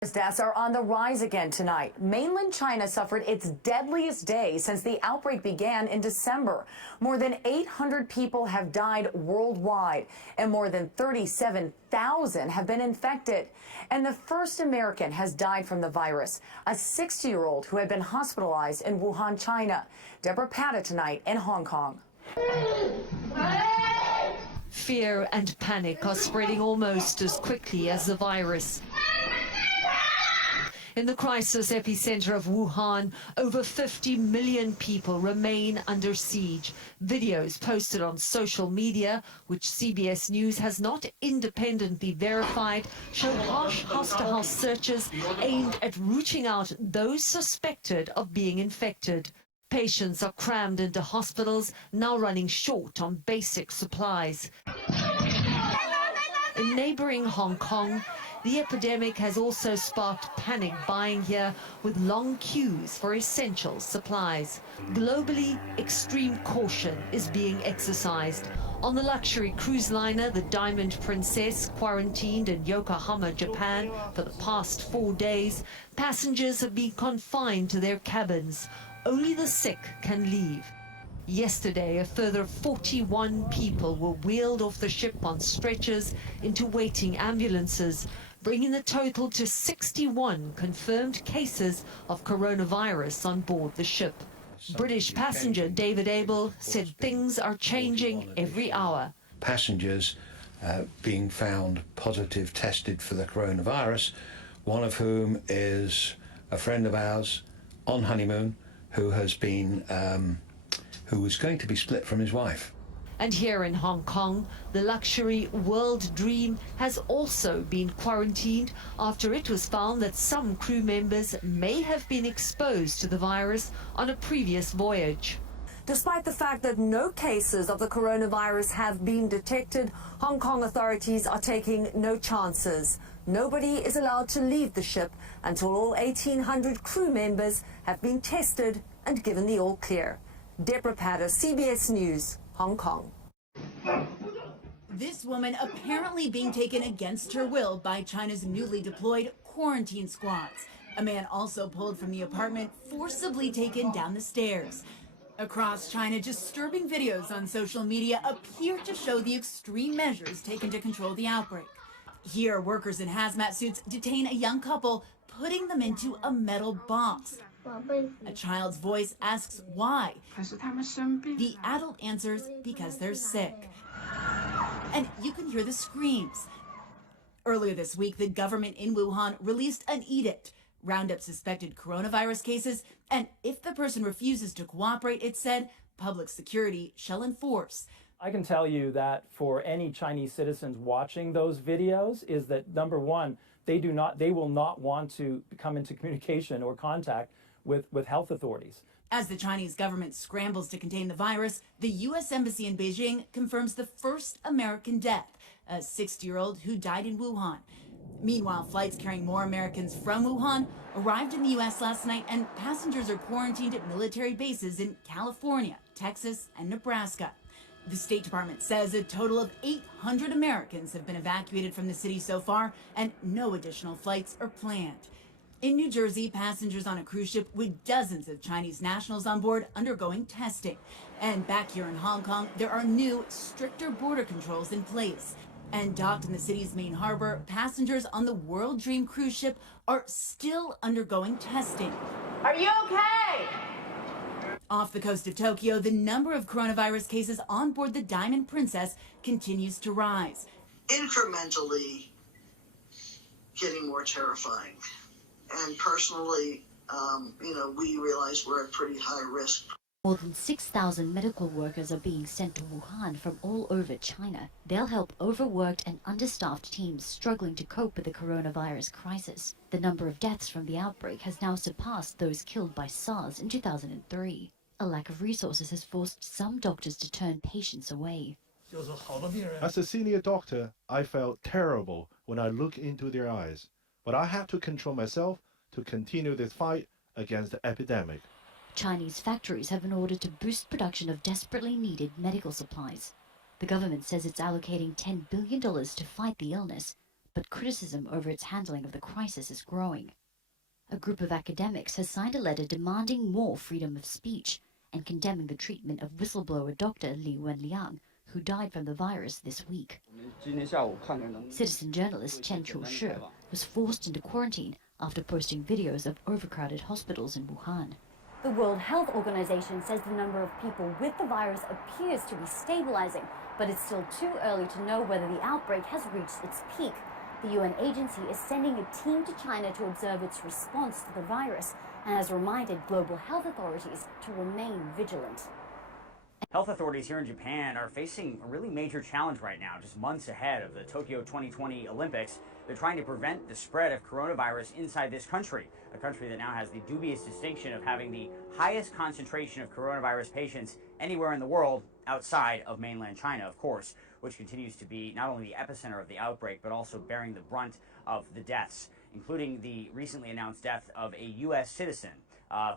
Deaths are on the rise again tonight. Mainland China suffered its deadliest day since the outbreak began in December. More than 800 people have died worldwide, and more than 37,000 have been infected. And the first American has died from the virus, a 60-year-old who had been hospitalized in Wuhan, China. Deborah Patta tonight in Hong Kong. Fear and panic are spreading almost as quickly as the virus. In the crisis epicenter of Wuhan, over 50 million people remain under siege. Videos posted on social media, which CBS News has not independently verified, show harsh house-to-house searches aimed at rooting out those suspected of being infected. Patients are crammed into hospitals, now running short on basic supplies. In neighboring Hong Kong, the epidemic has also sparked panic buying here, with long queues for essential supplies. Globally, extreme caution is being exercised. On the luxury cruise liner, the Diamond Princess, quarantined in Yokohama, Japan for the past 4 days, passengers have been confined to their cabins. Only the sick can leave. Yesterday, a further 41 people were wheeled off the ship on stretchers into waiting ambulances, bringing the total to 61 confirmed cases of coronavirus on board the ship. British passenger David Abel said things are changing every hour. Passengers being found positive tested for the coronavirus, one of whom is a friend of ours on honeymoon who has been who was going to be split from his wife. And here in Hong Kong, the luxury World Dream has also been quarantined after it was found that some crew members may have been exposed to the virus on a previous voyage. Despite the fact that no cases of the coronavirus have been detected, Hong Kong authorities are taking no chances. Nobody is allowed to leave the ship until all 1,800 crew members have been tested and given the all clear. Deborah Patta, CBS News, Hong Kong. This woman apparently being taken against her will by China's newly deployed quarantine squads. A man also pulled from the apartment, forcibly taken down the stairs. Across China, disturbing videos on social media appear to show the extreme measures taken to control the outbreak. Here, workers in hazmat suits detain a young couple, putting them into a metal box. A child's voice asks why. The adult answers because they're sick. And you can hear the screams. Earlier this week, the government in Wuhan released an edict, round up suspected coronavirus cases, and if the person refuses to cooperate, it said, public security shall enforce. I can tell you that for any Chinese citizens watching those videos is that, number one, they will not want to come into communication or contact with health authorities. As the Chinese government scrambles to contain the virus, the U.S. Embassy in Beijing confirms the first American death, a 60-year-old who died in Wuhan. Meanwhile, flights carrying more Americans from Wuhan arrived in the U.S. last night, and passengers are quarantined at military bases in California, Texas, and Nebraska. The State Department says a total of 800 Americans have been evacuated from the city so far, and no additional flights are planned. In New Jersey, passengers on a cruise ship with dozens of Chinese nationals on board undergoing testing. And back here in Hong Kong, there are new, stricter border controls in place. And docked in the city's main harbor, passengers on the World Dream cruise ship are still undergoing testing. Are you okay? Off the coast of Tokyo, the number of coronavirus cases on board the Diamond Princess continues to rise. Incrementally getting more terrifying. And personally, we realize we're at pretty high risk. More than 6,000 medical workers are being sent to Wuhan from all over China. They'll help overworked and understaffed teams struggling to cope with the coronavirus crisis. The number of deaths from the outbreak has now surpassed those killed by SARS in 2003. A lack of resources has forced some doctors to turn patients away. As a senior doctor, I felt terrible when I looked into their eyes. But I have to control myself to continue this fight against the epidemic. Chinese factories have been ordered to boost production of desperately needed medical supplies. The government says it's allocating $10 billion to fight the illness, but criticism over its handling of the crisis is growing. A group of academics has signed a letter demanding more freedom of speech and condemning the treatment of whistleblower Dr. Li Wenliang, who died from the virus this week. Citizen journalist Chen Chu-shi was forced into quarantine after posting videos of overcrowded hospitals in Wuhan. The World Health Organization says the number of people with the virus appears to be stabilizing, but it's still too early to know whether the outbreak has reached its peak. The UN agency is sending a team to China to observe its response to the virus and has reminded global health authorities to remain vigilant. Health authorities here in Japan are facing a really major challenge right now, just months ahead of the Tokyo 2020 Olympics. They're trying to prevent the spread of coronavirus inside this country, a country that now has the dubious distinction of having the highest concentration of coronavirus patients anywhere in the world outside of mainland China, of course, which continues to be not only the epicenter of the outbreak, but also bearing the brunt of the deaths, including the recently announced death of a U.S. citizen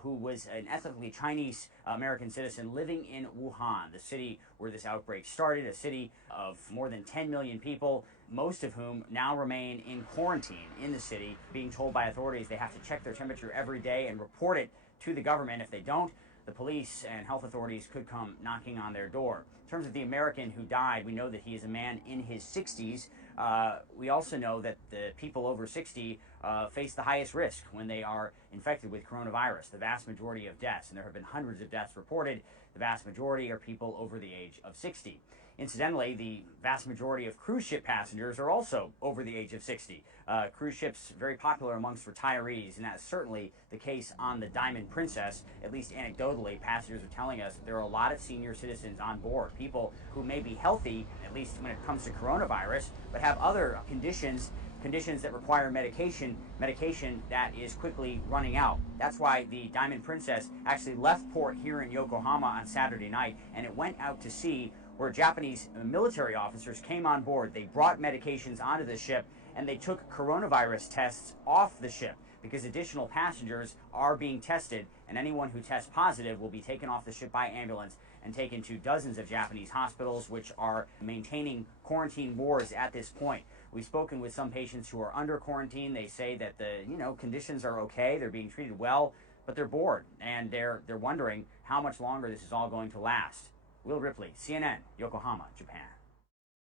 who was an ethnically Chinese American citizen living in Wuhan, the city where this outbreak started, a city of more than 10 million people, most of whom now remain in quarantine in the city, being told by authorities they have to check their temperature every day and report it to the government. If they don't, the police and health authorities could come knocking on their door. In terms of the American who died, we know that he is a man in his 60s. We also know that the people over 60 face the highest risk when they are infected with coronavirus. The vast majority of deaths, and there have been hundreds of deaths reported, the vast majority are people over the age of 60. Incidentally, the vast majority of cruise ship passengers are also over the age of 60. Cruise ships very popular amongst retirees, and that's certainly the case on the Diamond Princess. At least anecdotally, passengers are telling us that there are a lot of senior citizens on board, people who may be healthy, at least when it comes to coronavirus, but have other conditions that require medication that is quickly running out. That's why the Diamond Princess actually left port here in Yokohama on Saturday night, and it went out to sea where Japanese military officers came on board. They brought medications onto the ship, and they took coronavirus tests off the ship because additional passengers are being tested, and anyone who tests positive will be taken off the ship by ambulance and taken to dozens of Japanese hospitals, which are maintaining quarantine wards at this point. We've spoken with some patients who are under quarantine. They say that the conditions are okay, they're being treated well, but they're bored, and they're wondering how much longer this is all going to last. Will Ripley, CNN, Yokohama, Japan.